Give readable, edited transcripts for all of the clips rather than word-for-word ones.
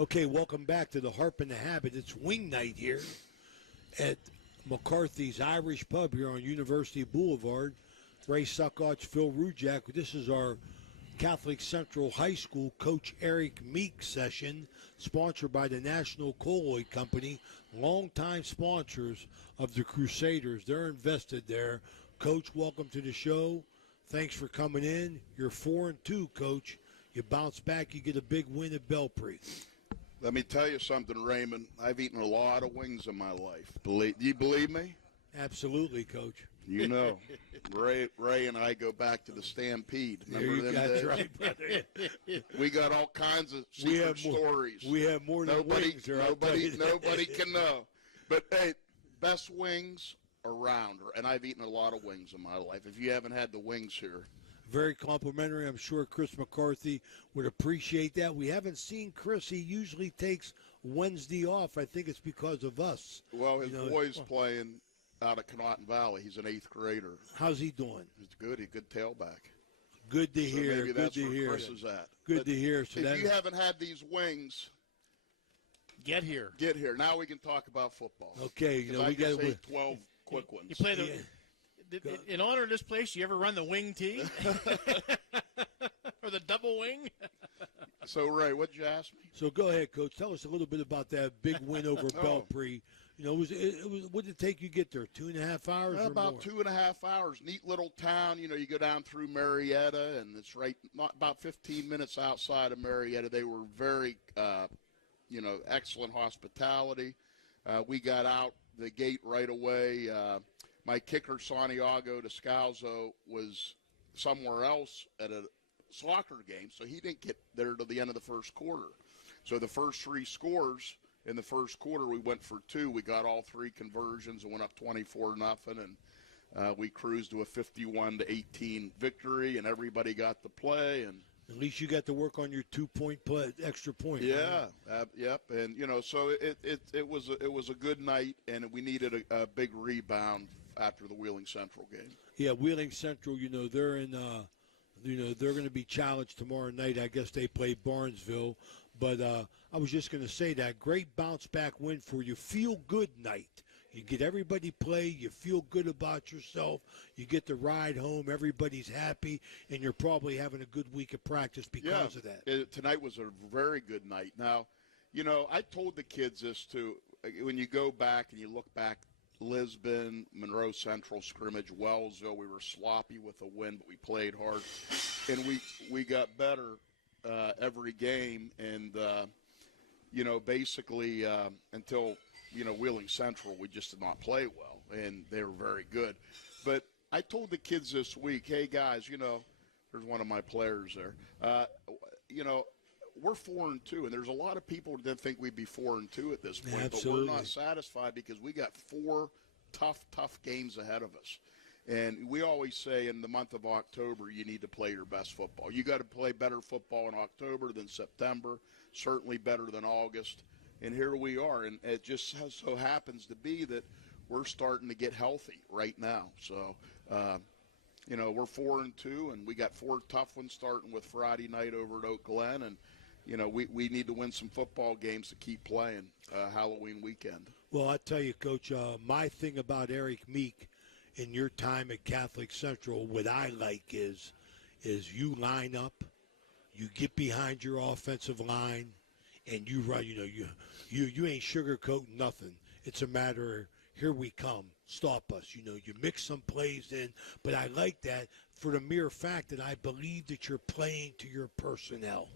Okay, welcome back to the Harp and the Habit. It's wing night here at McCarthy's Irish Pub here on University Boulevard. Ray Suckots, Phil Rujak. This is our Catholic Central High School Coach Eric Meek session, sponsored by the National Colloid Company, longtime sponsors of the Crusaders. They're invested there. Coach, welcome to the show. Thanks for coming in. You're 4-2, Coach. You bounce back, you get a big win at Belpre. Let me tell you something, Raymond. I've eaten a lot of wings in my life. Do you believe me? Absolutely, Coach. You know, Ray and I go back to the Stampede. Remember them days? Right, brother. We got all kinds of secret stories. We have more than wings here. Nobody can know. But, hey, best wings around. And I've eaten a lot of wings in my life. If you haven't had the wings here. Very complimentary. I'm sure Chris McCarthy would appreciate that. We haven't seen Chris. He usually takes Wednesday off. I think it's because of us. Well, his boy's playing out of Connaughton Valley. He's an 8th grader. How's he doing? He's good. He's a good tailback. Good to hear. Maybe that's good to where hear. Chris is at. Good to hear. So if you haven't had these wings, get here. Now we can talk about football. Okay, we got to 12 quick ones. You play the. In honor of this place, you ever run the wing tee? Or the double wing? So, Ray, what'd you ask me? So go ahead, Coach. Tell us a little bit about that big win over Belpre. What did it take you to get there? 2.5 hours or about more? 2.5 hours. Neat little town. You go down through Marietta, and it's about 15 minutes outside of Marietta. They were very, excellent hospitality. We got out the gate right away. My kicker, Santiago Descalzo, was somewhere else at a soccer game, so he didn't get there to the end of the first quarter. So the first 3 scores in the first quarter, we went for 2. We got all 3 conversions and went up 24-0, and we cruised to a 51-18 victory, and everybody got to play. And at least you got to work on your 2-point extra point. Yeah, yep. And so it was a good night, and we needed a big rebound after the Wheeling Central game. Yeah, Wheeling Central. They're in. They're going to be challenged tomorrow night. I guess they play Barnesville. But I was just going to say that great bounce back win for you. Feel good night. You get everybody play. You feel good about yourself. You get the ride home. Everybody's happy, and you're probably having a good week of practice because of that. Tonight was a very good night. Now, I told the kids this too. When you go back and you look back, Lisbon, Monroe Central scrimmage, Wellsville, we were sloppy with a win, but we played hard, and we got better every game, and basically until Wheeling Central, we just did not play well, and they were very good. But I told the kids this week, hey guys, there's one of my players there, we're 4-2, and there's a lot of people that think we'd be 4-2 at this point. Absolutely. But we're not satisfied because we got 4 tough games ahead of us. And we always say in the month of October, you need to play your best football. You got to play better football in October than September, certainly better than August. And here we are, and it just so happens to be that we're starting to get healthy right now. So, we're 4-2, and we got 4 tough ones starting with Friday night over at Oak Glen, and we need to win some football games to keep playing Halloween weekend. Well, I tell you, Coach, my thing about Eric Meek in your time at Catholic Central, what I like is you line up, you get behind your offensive line, and you run. You ain't sugarcoating nothing. It's a matter of here we come, stop us. You mix some plays in, but I like that for the mere fact that I believe that you're playing to your personnel.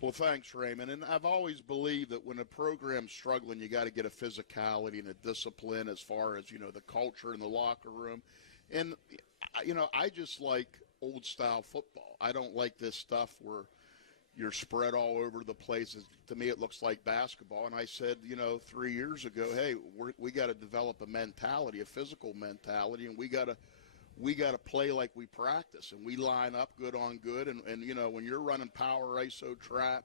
Well, thanks, Raymond. And I've always believed that when a program's struggling, you got to get a physicality and a discipline as far as, the culture in the locker room. And, I just like old-style football. I don't like this stuff where you're spread all over the place. To me, it looks like basketball. And I said, 3 years ago, hey, we got to develop a mentality, a physical mentality, and we got to play like we practice, and we line up good on good. And when you're running power, ISO, trap,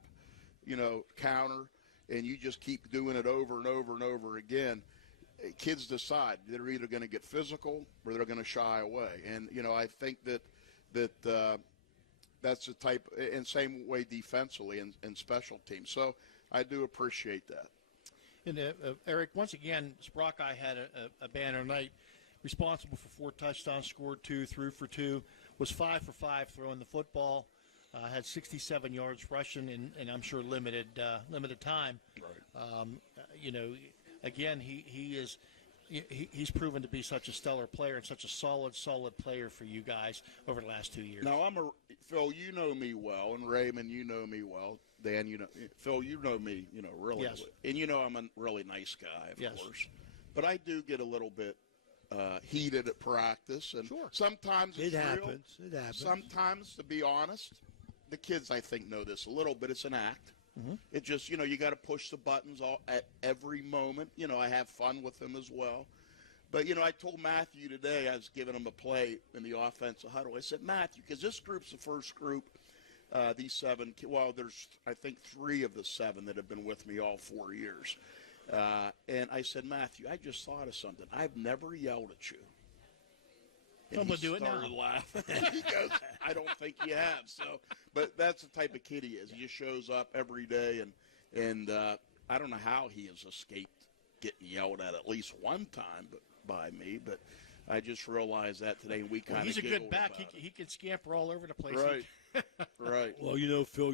counter, and you just keep doing it over and over and over again, kids decide they're either going to get physical or they're going to shy away. And, I think that that's the type, and same way defensively and special teams. So I do appreciate that. And Eric, once again, Sprockeye had a banner night. Responsible for 4 touchdowns, scored 2, threw for 2, was 5 for 5 throwing the football, had 67 yards rushing, and I'm sure limited time. Right. Again, he's proven to be such a stellar player and such a solid player for you guys over the last 2 years. Now, Phil, you know me well, and Raymond, you know me well. Dan, Phil, you know me, really yes. well. And I'm a really nice guy, of yes. course. But I do get a little bit heated at practice, and sure. sometimes it's It real. happens. It happens. Sometimes, to be honest, the kids, I think, know this a little bit. It's an act. Mm-hmm. It just, you got to push the buttons at every moment. I have fun with them as well. But, I told Matthew today, I was giving him a play in the offensive huddle. I said, Matthew, because this group's the first group, these 7, well, there's, I think, 3 of the 7 that have been with me all 4 years. And I said, Matthew, I just thought of something. I've never yelled at you. And I'm going to do it now. He started laughing. He goes, I don't think you have. So, but that's the type of kid he is. He just shows up every day, and I don't know how he has escaped getting yelled at least one time by me, but I just realized that today, and we kind of he's a good back. He can scamper all over the place. Right. Right. Well, Phil,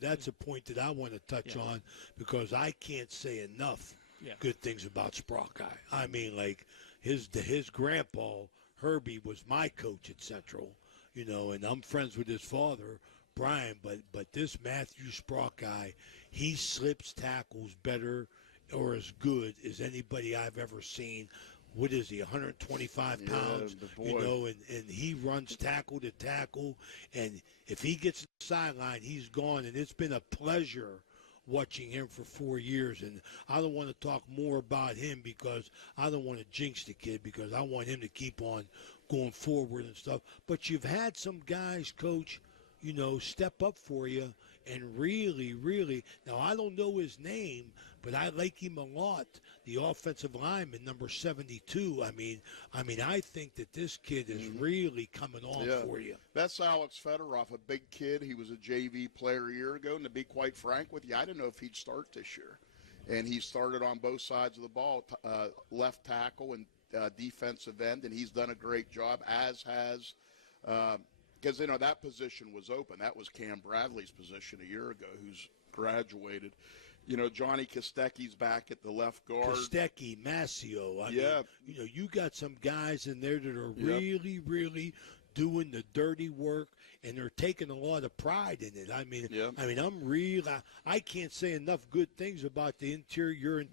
that's a point that I want to touch on because I can't say enough good things about Sprockeye. I mean, like his grandpa Herbie was my coach at Central, and I'm friends with his father Brian. But this Matthew Sprockeye, he slips tackles better or as good as anybody I've ever seen. What is he, 125 pounds, and he runs tackle to tackle, and if he gets to the sideline, he's gone, and it's been a pleasure watching him for 4 years, and I don't want to talk more about him because I don't want to jinx the kid because I want him to keep on going forward and stuff, but you've had some guys, Coach, step up for you and really, now I don't know his name, but I like him a lot. The offensive lineman, number 72. I mean, I think that this kid is really coming on for you. That's Alex Fedorov, a big kid. He was a JV player a year ago, and to be quite frank with you, I didn't know if he'd start this year. And he started on both sides of the ball, left tackle and defensive end, and he's done a great job, as has because, that position was open. That was Cam Bradley's position a year ago, who's graduated. Johnny Kostecki's back at the left guard. Kostecki, Mascio. I mean, you got some guys in there that are really doing the dirty work, and they're taking a lot of pride in it. I mean, I can't say enough good things about the interior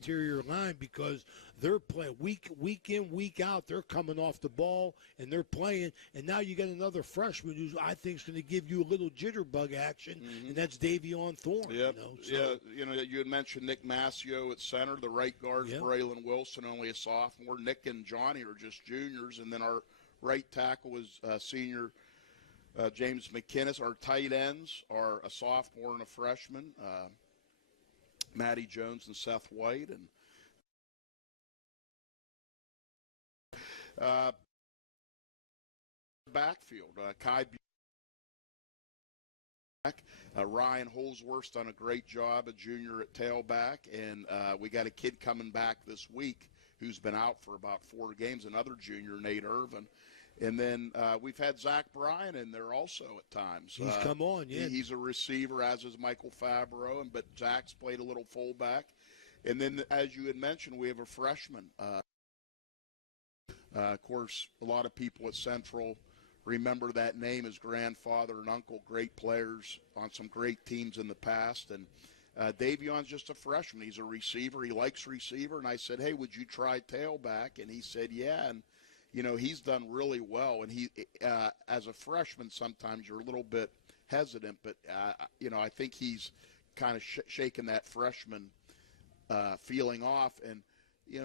line because they're playing week in, week out. They're coming off the ball and they're playing. And now you got another freshman who I think is going to give you a little jitterbug action, and that's Davion Thorne. Yep. You had mentioned Nick Mascio at center. The right guard's Braylon Wilson, only a sophomore. Nick and Johnny are just juniors, and then our right tackle is senior James McKinnis. Our tight ends are a sophomore and a freshman, Matty Jones and Seth White. And backfield, Kai Ryan Holsworth's done a great job, a junior at tailback. And we got a kid coming back this week who's been out for about 4 games, another junior, Nate Irvin. And then we've had Zach Bryan in there also at times. He's come on, He's a receiver, as is Michael Fabro, but Zach's played a little fullback. And then, as you had mentioned, we have a freshman. Of course, a lot of people at Central remember that name. His grandfather and uncle, great players on some great teams in the past. And Davion's just a freshman. He's a receiver. He likes receiver. And I said, hey, would you try tailback? And he said, yeah. And, he's done really well. And he, as a freshman, sometimes you're a little bit hesitant. But, I think he's kind of shaking that freshman feeling off. And,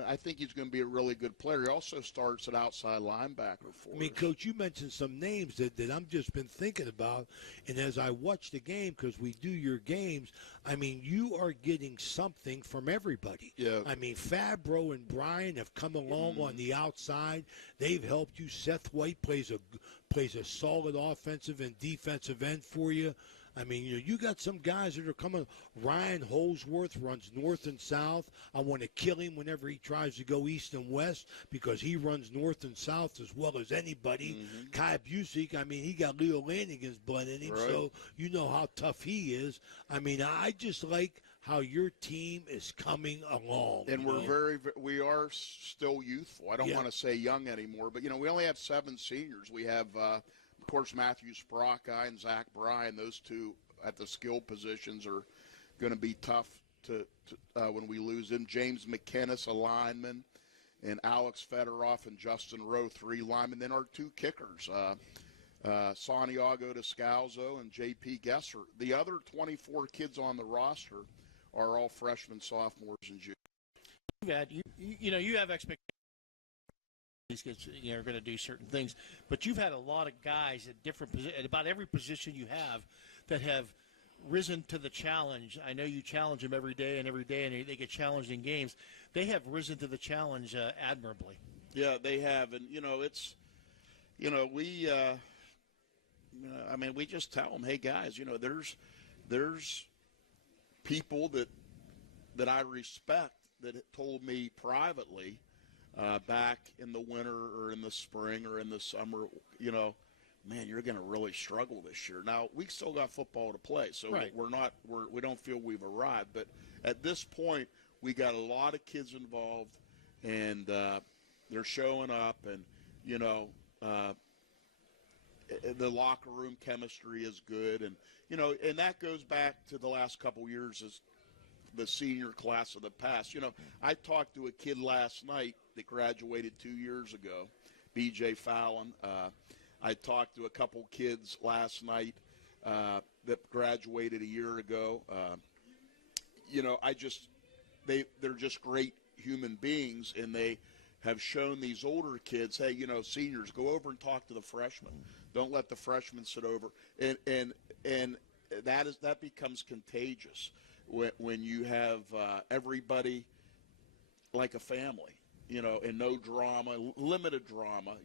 I think he's going to be a really good player. He also starts at outside linebacker for us. Coach, you mentioned some names that I've just been thinking about. And as I watch the game, because we do your games, you are getting something from everybody. Yeah. Fabro and Brian have come along on the outside. They've helped you. Seth White plays a solid offensive and defensive end for you. I mean, you got some guys that are coming. Ryan Holsworth runs north and south. I want to kill him whenever he tries to go east and west because he runs north and south as well as anybody. Mm-hmm. Kai Busick, I mean, he got Leo Lanigan's blood in him, Right. so you know how tough he is. I mean, I just like how your team is coming along. And we are still youthful. I don't want to say young anymore, but, we only have 7 seniors. We have, of course, Matthew Sprocki and Zach Bryan. Those two at the skill positions are going to be tough to when we lose them. James McKinnis, a lineman, and Alex Fedoroff and Justin Rowe, 3 linemen. Then our 2 kickers, Santiago Descalzo and J.P. Gesser. The other 24 kids on the roster are all freshmen, sophomores, and juniors. You have expectations. These kids are going to do certain things, but you've had a lot of guys at different positions, about every position you have, that have risen to the challenge. I know you challenge them every day, and they get challenged in games. They have risen to the challenge admirably. Yeah, they have, and it's, we, we just tell them, hey guys, there's people that I respect that told me privately back in the winter or in the spring or in the summer, man, you're going to really struggle this year. Now, we still got football to play, so right. we don't feel we've arrived. But at this point, we got a lot of kids involved, and they're showing up, and, the locker room chemistry is good. And, and that goes back to the last couple years as the senior class of the past. I talked to a kid last night that graduated 2 years ago, B.J. Fallon. I talked to a couple kids last night that graduated a year ago. They're just great human beings, and they have shown these older kids, hey, seniors, go over and talk to the freshmen. Don't let the freshmen sit over. And that becomes contagious when you have everybody like a family, and no drama, limited drama.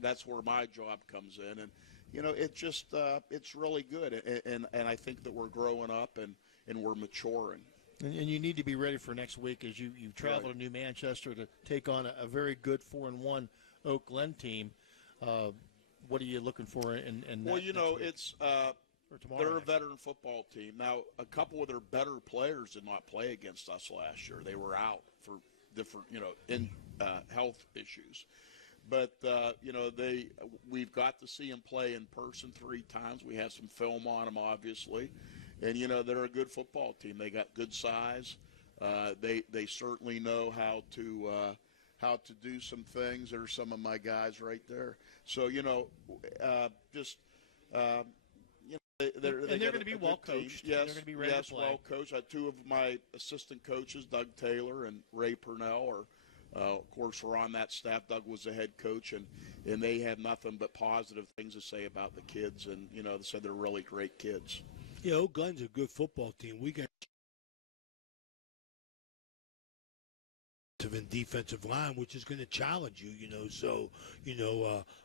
That's where my job comes in. And, it just it's really good. And I think that we're growing up and we're maturing. And you need to be ready for next week as you travel Right. to New Manchester to take on a very good 4-1 Oak Glen team. What are you looking for in that? Well, next week? they're a veteran football team. Now, a couple of their better players did not play against us last year. They were out for different, health issues. But, we've got to see them play in person 3 times. We have some film on them, obviously. And, they're a good football team. They got good size. They certainly know how to do some things. There's some of my guys right there. So, they're going to be well coached. Yes, they're going to be ready to play. Well coached. 2 of my assistant coaches, Doug Taylor and Ray Purnell, of course, were on that staff. Doug was the head coach, and they had nothing but positive things to say about the kids. And they said they're really great kids. Yeah, Oak Glen's a good football team. We got and defensive line, which is going to challenge you, So,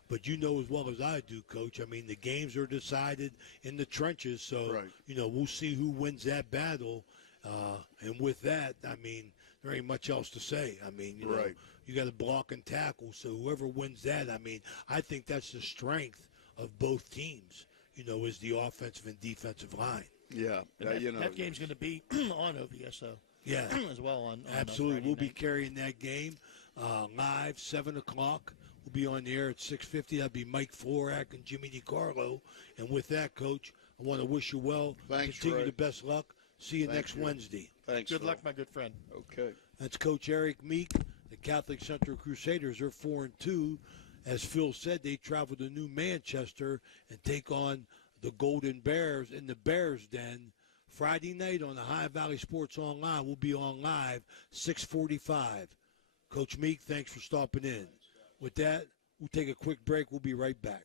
but as well as I do, Coach. I mean, the games are decided in the trenches, so Right. We'll see who wins that battle. And with that, I mean, there ain't much else to say. I mean, Right. You got to block and tackle. So whoever wins that, I mean, I think that's the strength of both teams. Is the offensive and defensive line. Yeah, That game's going to be on OVSO. Yeah, as well on absolutely. Friday We'll be night. carrying that game live 7 o'clock. We'll be on the air at 6:50. That'll be Mike Florak and Jimmy DiCarlo. And with that, Coach, I want to wish you well. Thanks, Continue Ray. the best luck. See you Thank next you. Wednesday. Thanks. Good Phil. luck, my good friend. Okay. That's Coach Eric Meek. The Catholic Central Crusaders are 4-2. As Phil said, they travel to New Manchester and take on the Golden Bears in the Bears Den. Friday night on the High Valley Sports Online. We'll be on live 6:45. Coach Meek, thanks for stopping in. With that, we'll take a quick break. We'll be right back.